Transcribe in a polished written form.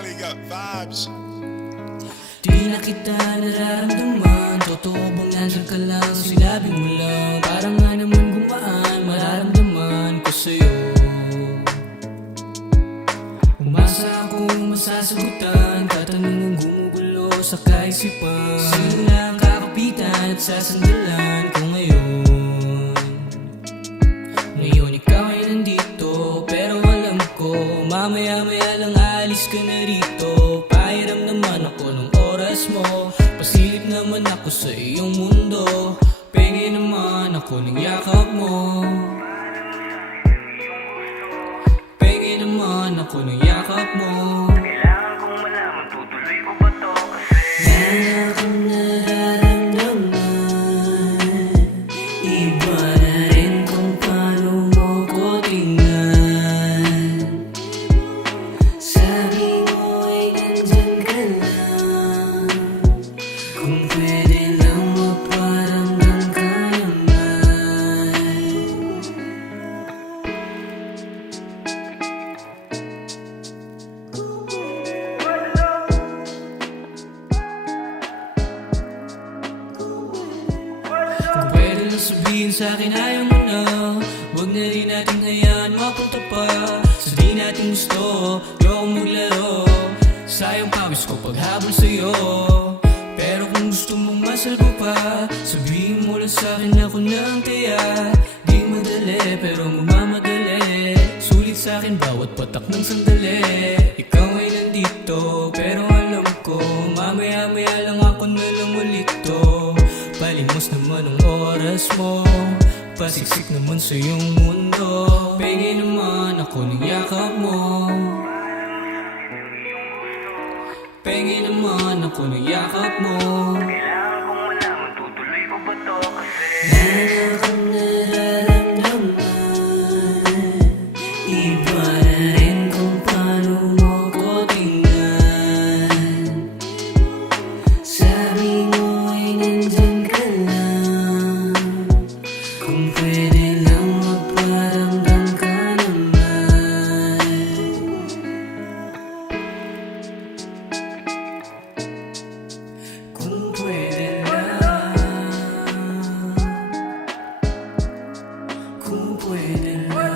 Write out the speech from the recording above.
Molly got vibes. Di na kita nararamdaman. Totoo bang nandyan ka lang? Sinabing mo lang. Parang nga naman gumaan. Mararamdaman ko sa'yo. Umasa akong masasagutan. Katanungang gumugulo sa kaisipan. Sino na ang kakapitan at sasandalan ko ngayon? Ngayon ikaw ay nandito, pero alam ko mamaya-maya lang alis ka na rito. Pahiram naman ako ng oras mo. Pasilip naman ako sa iyong mundo. Penge naman ako ng yakap mo. Penge naman ako ng yakap mo. Kailangan kong malaman, tutuloy ko ba to? Kasi Meron akong nararamdaman. Iba na rin kung paano mo ko tingnan. Sabi mo ay nandyan ka lang. Kung pwede lang magparamdam ka naman. Kung pwede lang sabihin sa'kin ayaw mo na, huwag na rin natin hayaan mapunta pa sa di natin gusto. Ayoko maglaro, sayang pawis ko paghabol sa'yo. Pero kung gusto mong masalbo pa, sabihin mo lang sa'kin ako na ang kaya. Di madali pero mamamadali, sulit sa'kin bawat patak ng sandali. Ikaw ay nandito pero alam ko mamaya-maya lang ako na lang ulit to. Palimos naman ang oras mo, pasiksik naman sa iyong mundo. Penge naman ako ng yakap mo. Penge naman ako ng yakap mo. kailangan kong malaman, tutuloy ko ba to? Kasi Meron akong nararamdaman. Iba na rin kung paano mo ko tingnan. Sabi mo ay nandyan ka lang. Kung pwede lang magparamdam ka naman. Kung pwede lang, kung pwede lang.